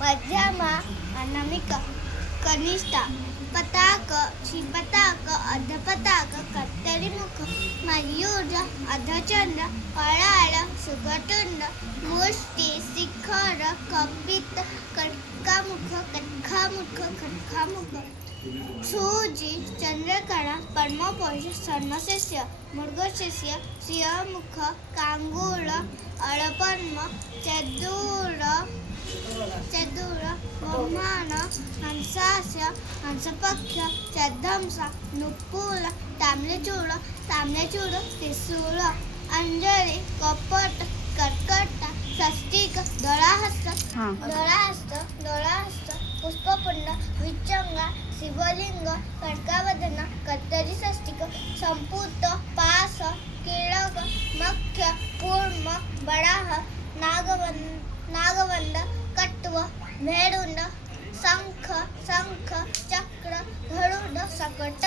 मध्यमा अनामिका कनिष्ठा पताक क्षिपताक अधपताक कत्तरीमुख मयूर अधचंद्र कराळ सुखतुंड मुष्टी शिखर कपित कटकामुख खटकामुख सूजी चंद्रकला पद्मपोष सर्मशिष्य मृगशिष्य सिंहमुख कांगूळ अळपद्म चतुर ब्रह्मांड हंसास्य हंसपक्ष चद्धंसा नुपुर तांबलेचूड त्रिशूळ अंजली कपट कर्कट षष्टिक डोळाहस्त पुष्पपुंड विचंगा शिवलिंग कर्कावदन कत्तरी षष्टिक संपुट पास कीळक मख्य कूर्म बडाह नागवंद कट्व भेडुंड शंख चक्र गरुड सकट